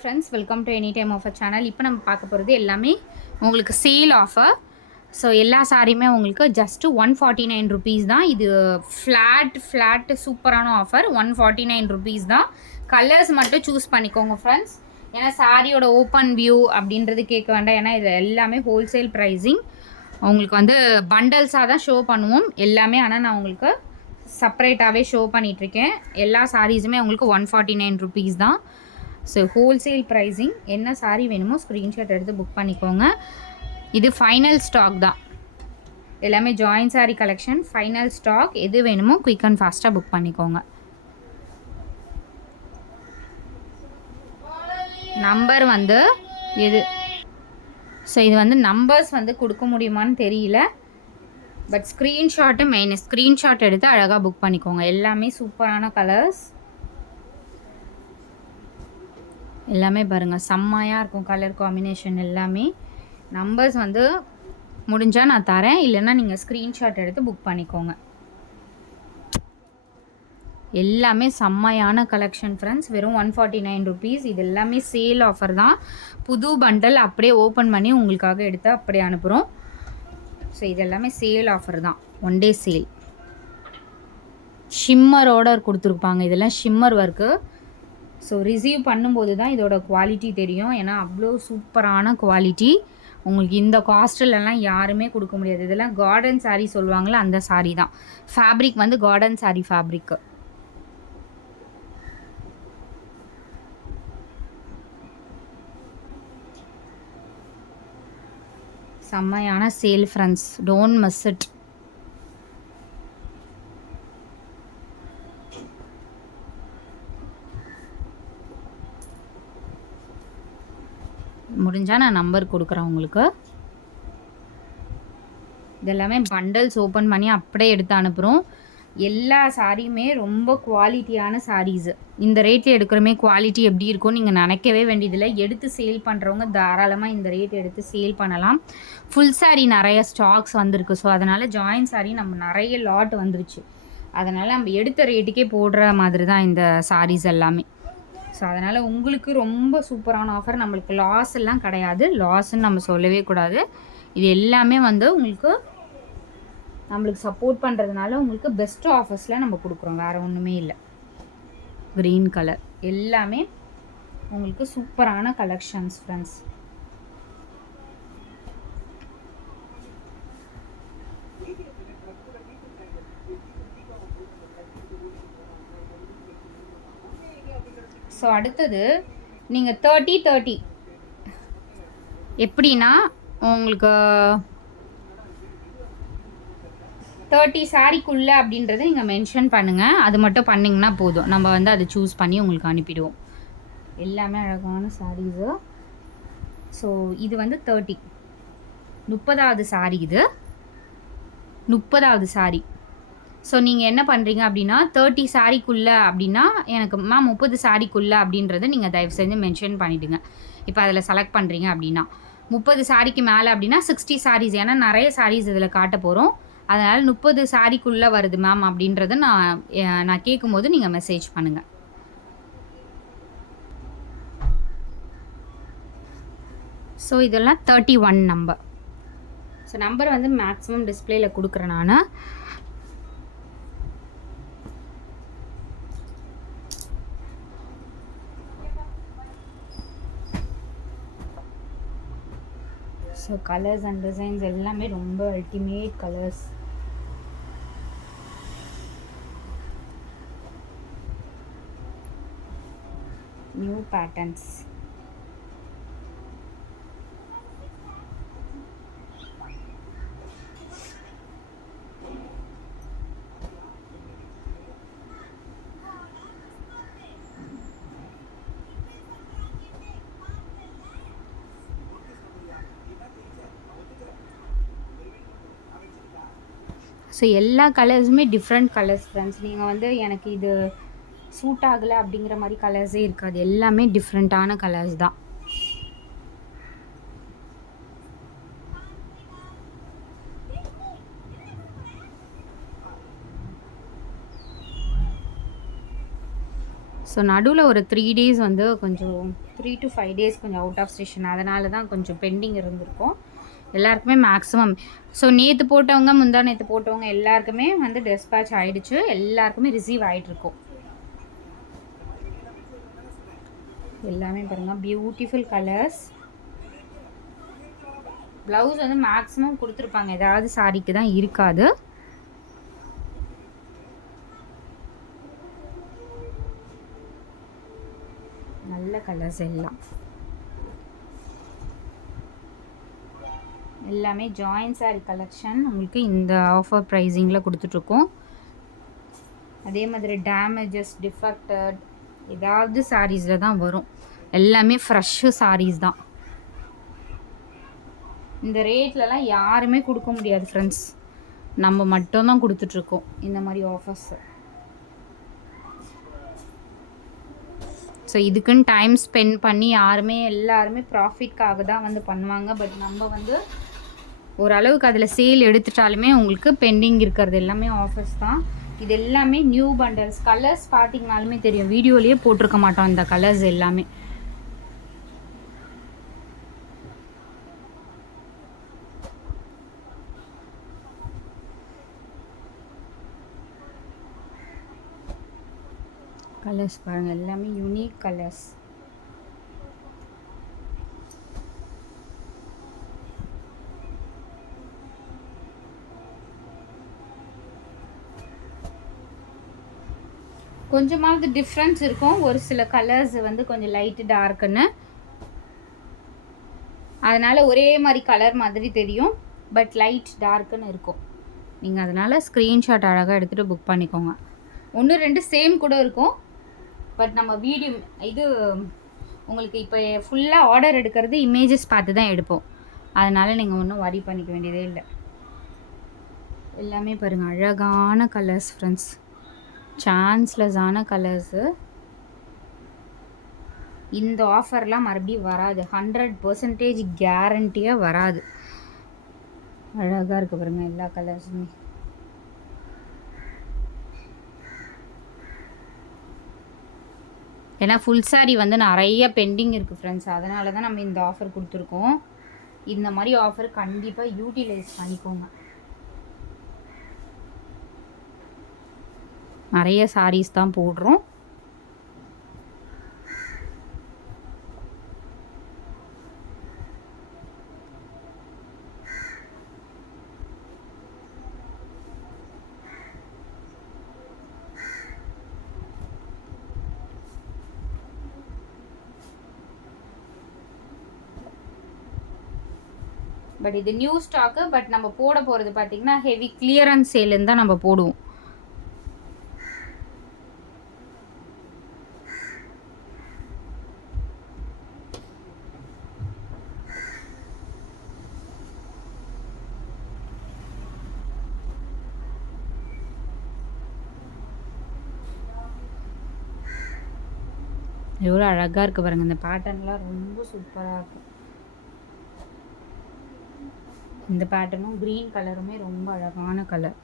Friends welcome to any time offer channel. இப்போ நம்ம பார்க்க போகிறது எல்லாமே உங்களுக்கு சேல் ஆஃபர். ஸோ எல்லா சாரியுமே உங்களுக்கு ஜஸ்ட்டு 149 ருபீஸ் தான். இது ஃப்ளாட்டு சூப்பரான ஆஃபர். 149 ருபீஸ் தான். கலர்ஸ் மட்டும் சூஸ் பண்ணிக்கோங்க ஃப்ரெண்ட்ஸ். ஏன்னா சாரியோட ஓப்பன் வியூ அப்படின்றது கேட்க வேண்டாம். ஏன்னா இது எல்லாமே ஹோல்சேல் ப்ரைஸிங். உங்களுக்கு வந்து பண்டல்ஸாக தான் ஷோ பண்ணுவோம் எல்லாமே. ஆனால் நான் உங்களுக்கு செப்பரேட்டாகவே ஷோ பண்ணிகிட்ருக்கேன். எல்லா சாரீஸுமே உங்களுக்கு 149 ருபீஸ் தான். So wholesale pricing. என்ன சாரீ வேணுமோ ஸ்க்ரீன்ஷாட் எடுத்து புக் பண்ணிக்கோங்க. இது ஃபைனல் ஸ்டாக் தான். எல்லாமே join sari collection, final stock. எது வேணுமோ குயிக் அண்ட் ஃபாஸ்ட்டாக புக் பண்ணிக்கோங்க. நம்பர் வந்து எது ஸோ இது வந்து நம்பர்ஸ் வந்து கொடுக்க முடியுமான்னு தெரியல. பட் ஸ்க்ரீன்ஷாட் எடுத்து அழகாக புக் பண்ணிக்கோங்க. எல்லாமே சூப்பரான கலர்ஸ். எல்லாமே பாருங்கள் செம்மையாக இருக்கும் கலர் காம்பினேஷன் எல்லாமே. நம்பர்ஸ் வந்து முடிஞ்சால் நான் தரேன், இல்லைன்னா நீங்கள் ஸ்க்ரீன்ஷாட் எடுத்து புக் பண்ணிக்கோங்க. எல்லாமே செம்மையான கலெக்ஷன் ஃப்ரெண்ட்ஸ். வெறும் 149 ருபீஸ். இது எல்லாமே சேல் ஆஃபர் தான். புது பண்டல் அப்படியே ஓப்பன் பண்ணி உங்களுக்காக எடுத்து அப்படியே அனுப்புகிறோம். ஸோ இது எல்லாமே சேல் ஆஃபர் தான். 1 டே சேல். ஷிம்மரோட கொடுத்துருப்பாங்க. இதெல்லாம் ஷிம்மர் ஒர்க்கு. ஸோ ரிசீவ் பண்ணும்போது தான் இதோட குவாலிட்டி தெரியும். ஏன்னா அவ்வளோ சூப்பரான குவாலிட்டி. உங்களுக்கு இந்த காஸ்ட்டிலலாம் யாருமே கொடுக்க முடியாது. இதெல்லாம் கார்டன் சாரீ சொல்லுவாங்களே, அந்த சாரீ தான். ஃபேப்ரிக் வந்து கார்டன் சாரீ ஃபேப்ரிக்கு. செம்மையான sale friends. Don't miss it. முடிஞ்சால் நான் நம்பர் கொடுக்குறேன் உங்களுக்கு. இதெல்லாமே பண்டல்ஸ் ஓப்பன் பண்ணி அப்படியே எடுத்து அனுப்புகிறோம். எல்லா சாரியுமே ரொம்ப குவாலிட்டியான சாரீஸு. இந்த ரேட்டில் எடுக்கிறோமே, குவாலிட்டி எப்படி இருக்கும் நீங்கள் நினைக்கவே வேண்டியதில்லை. எடுத்து சேல் பண்ணுறவங்க தாராளமாக இந்த ரேட் எடுத்து சேல் பண்ணலாம். ஃபுல் சாரீ நிறைய ஸ்டாக்ஸ் வந்திருக்கு. ஸோ அதனால் ஜாயின் சாரீ நம்ம நிறைய லாட் வந்துருச்சு. அதனால் நம்ம எடுத்த ரேட்டுக்கே போடுற மாதிரி தான் இந்த சாரீஸ் எல்லாமே. ஸோ அதனால் உங்களுக்கு ரொம்ப சூப்பரான ஆஃபர். நம்மளுக்கு லாஸ் எல்லாம் கிடையாது. லாஸ்ன்னு நம்ம சொல்லவே கூடாது. இது எல்லாமே வந்து நம்மளுக்கு சப்போர்ட் பண்ணுறதுனால உங்களுக்கு பெஸ்ட் ஆஃபர்ஸில் நம்ம கொடுக்குறோம். வேறு ஒன்றுமே இல்லை. க்ரீன் கலர் எல்லாமே உங்களுக்கு சூப்பரான கலெக்ஷன்ஸ் ஃப்ரெண்ட்ஸ். ஸோ அடுத்தது நீங்கள் 30 எப்படின்னா உங்களுக்கு 30 சாரிக்குள்ளே அப்படின்றத நீங்கள் மென்ஷன் பண்ணுங்கள். அது மட்டும் பண்ணிங்கன்னா போதும். நம்ம வந்து அதை சூஸ் பண்ணி உங்களுக்கு அனுப்பிடுவோம். எல்லாமே அழகான சாரீஸு. ஸோ இது வந்து 30வது சாரீ. இது 30வது சாரீ. ஸோ நீங்கள் என்ன பண்ணுறீங்க அப்படின்னா 30 சாரிக்குள்ளே அப்படின்னா எனக்கு 30 சாரிக்குள்ளே அப்படின்றத நீங்கள் தயவு செஞ்சு மென்ஷன் பண்ணிவிடுங்க. இப்போ அதில் செலக்ட் பண்ணுறீங்க அப்படின்னா 30 சாரிக்கு மேலே அப்படின்னா 60 சாரீஸ். ஏன்னா நிறைய சாரீஸ் இதில் காட்ட போகிறோம். அதனால் 30 சாரிக்குள்ளே வருது மேம் அப்படின்றத நான் கேட்கும்போது நீங்கள் மெசேஜ் பண்ணுங்கள். ஸோ இதெல்லாம் 31 நம்பர். ஸோ நம்பர் வந்து மேக்ஸிமம் டிஸ்பிளேயில் கொடுக்குறேன் நான். ஸோ கலர்ஸ் அண்ட் டிசைன்ஸ் எல்லாமே ரொம்ப ultimate colours. New patterns. So எல்லா கலர்ஸுமே டிஃப்ரெண்ட் கலர்ஸ் ஃப்ரெண்ட்ஸ். நீங்கள் வந்து எனக்கு இது சூட் ஆகலை அப்படிங்கிற மாதிரி கலர்ஸே இருக்காது. எல்லாமே டிஃப்ரெண்ட்டான கலர்ஸ் தான். ஸோ நடுவில் ஒரு 3 டேஸ் வந்து கொஞ்சம் 3 to 5 டேஸ் கொஞ்சம் அவுட் ஆஃப் ஸ்டேஷன், அதனால தான் கொஞ்சம் பெண்டிங் இருந்திருக்கும் எல்லாருக்குமே மேக்ஸிமம். ஸோ நேற்று போட்டவங்க முந்தா நேற்று போட்டவங்க எல்லாருக்குமே வந்து டிஸ்பேட்ச் ஆகிடுச்சு, எல்லாருக்குமே ரிசீவ் ஆகிட்டுருக்கோம். எல்லாமே பாருங்கள் பியூட்டிஃபுல் கலர்ஸ். ப்ளவுஸ் வந்து மேக்ஸிமம் கொடுத்துருப்பாங்க, ஏதாவது சாரிக்கு தான் இருக்காது. நல்ல கலர்ஸ் எல்லாமே ஜாயின் சாரி கலெக்ஷன் உங்களுக்கு இந்த ஆஃபர் ப்ரைஸிங்கில் கொடுத்துட்ருக்கோம். அதே மாதிரி டேமேஜஸ் டிஃபெக்டட் ஏதாவது சாரீஸில் தான் வரும், எல்லாமே ஃப்ரெஷ்ஷு சாரீஸ் தான். இந்த ரேட்லலாம் யாருமே கொடுக்க முடியாது ஃப்ரெண்ட்ஸ், நம்ம மட்டும்தான் கொடுத்துட்ருக்கோம் இந்த மாதிரி ஆஃபர்ஸ். ஸோ இதுக்குன்னு டைம் ஸ்பெண்ட் பண்ணி எல்லாருமே ப்ராஃபிட்காக தான் வந்து பண்ணுவாங்க. பட் நம்ம வந்து ஓரளவுக்கு அதில் சேல் எடுத்துட்டாலுமே உங்களுக்கு பெண்டிங் இருக்கிறது எல்லாமே ஆஃபர்ஸ் தான். இது எல்லாமே நியூ பண்டல்ஸ். கலர்ஸ் பார்த்திங்கனாலுமே தெரியும், வீடியோலேயே போட்டிருக்க மாட்டோம் இந்த கலர்ஸ் எல்லாமே. கலர்ஸ் பாருங்கள், எல்லாமே யூனிக் கலர்ஸ். கொஞ்சமாவது டிஃப்ரென்ஸ் இருக்கும், ஒரு சில கலர்ஸ் வந்து கொஞ்சம் லைட்டு டார்க்குன்னு, அதனால் ஒரே மாதிரி கலர் மாதிரி தெரியும், பட் லைட் டார்க்குன்னு இருக்கும். நீங்கள் அதனால் ஸ்க்ரீன்ஷாட் அழகாக எடுத்துகிட்டு புக் பண்ணிக்கோங்க. 1-2 சேம் கூட இருக்கும், பட் நம்ம வீடியோ இது உங்களுக்கு இப்போ ஃபுல்லாக ஆர்டர் எடுக்கிறது இமேஜஸ் பார்த்து தான் எடுப்போம், அதனால் நீங்கள் ஒன்றும் வரி பண்ணிக்க வேண்டியதே இல்லை. எல்லாமே பாருங்கள் அழகான கலர்ஸ் ஃப்ரெண்ட்ஸ், சான்ஸ்லெஸ்ஸான கலர்ஸு. இந்த ஆஃபர்லாம் மறுபடியும் வராது, 100% கேரண்டியாக வராது. அழகாக இருக்குது பாருங்கள் எல்லா கலர்ஸுமே. ஏன்னா ஃபுல் சாரீ வந்து நிறைய பெண்டிங் இருக்குது ஃப்ரெண்ட்ஸ், அதனால தான் நம்ம இந்த ஆஃபர் கொடுத்துருக்கோம். இந்த மாதிரி ஆஃபர் கண்டிப்பாக யூட்டிலைஸ் பண்ணிக்கோங்க. நிறைய சாரீஸ் தான் போடுறோம். பட் இது நியூ ஸ்டாக்கு, பட் நம்ம போட போகிறது பார்த்திங்கன்னா ஹெவி கிளியரன்ஸ் சேலுன்னு தான் நம்ம போடுவோம். எவ்வளோ அழகாக இருக்குது பாருங்கள், இந்த பேட்டர்ன்லாம் ரொம்ப சூப்பராக இருக்குது. இந்த பேட்டர்னும் க்ரீன் கலருமே ரொம்ப அழகான கலர்.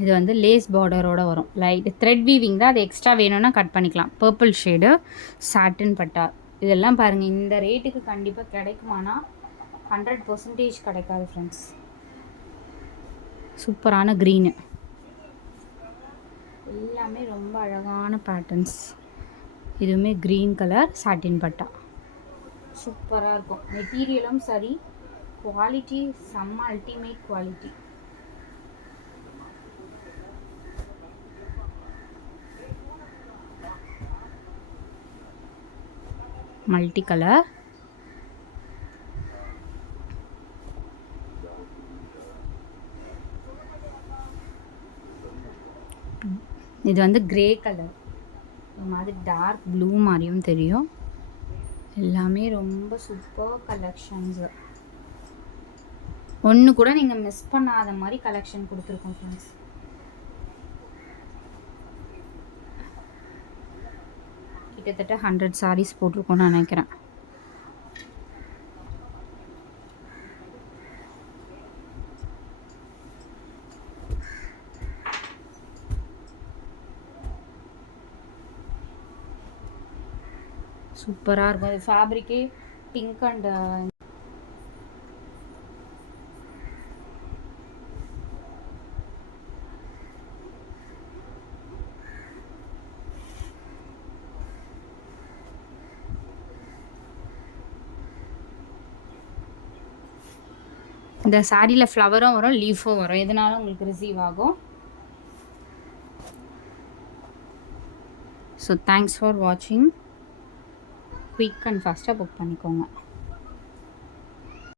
இது வந்து லேஸ் பார்டரோடு வரும், லைட் த்ரெட் வீவிங் தான், அது எக்ஸ்ட்ரா வேணும்னா கட் பண்ணிக்கலாம். பர்பிள் ஷேடு சாட்டின் பட்டா, இதெல்லாம் பாருங்கள் இந்த ரேட்டுக்கு கண்டிப்பாக கிடைக்குமானா 100% கிடைக்காது ஃப்ரெண்ட்ஸ். சூப்பரான க்ரீனு, எல்லாமே ரொம்ப அழகான பேட்டர்ன்ஸ். இதுவுமே க்ரீன் கலர் சாட்டின் பட்டா சூப்பராக இருக்கும். மெட்டீரியலும் சரி, குவாலிட்டி செம்ம அல்டிமேட் குவாலிட்டி. மல்டி கலர், இது வந்து கிரே கலர், இந்த மாதிரி டார்க் ப்ளூ மாதிரியும் தெரியும். எல்லாமே ரொம்ப சூப்பர் கலெக்ஷன்ஸு, ஒன்று கூட நீங்கள் மிஸ் பண்ணாத மாதிரி கலெக்ஷன் கொடுத்துருக்கோம் ஃப்ரெண்ட்ஸ். கிட்டத்தட்ட 100 sarees போட்டிருக்கோன்னு நினைக்கிறேன். சூப்பராக இருக்கும். இது ஃபேப்ரிக்கே பிங்க் அண்ட் இந்த சாரியில் ஃப்ளவரும் வரும், லீஃபும் வரும். எதனாலும் உங்களுக்கு ரிசீவ் ஆகும். ஸோ தேங்க்ஸ் ஃபார் வாட்சிங். குயிக் அண்ட் ஃபாஸ்ட்டாக புக் பண்ணிக்கோங்க.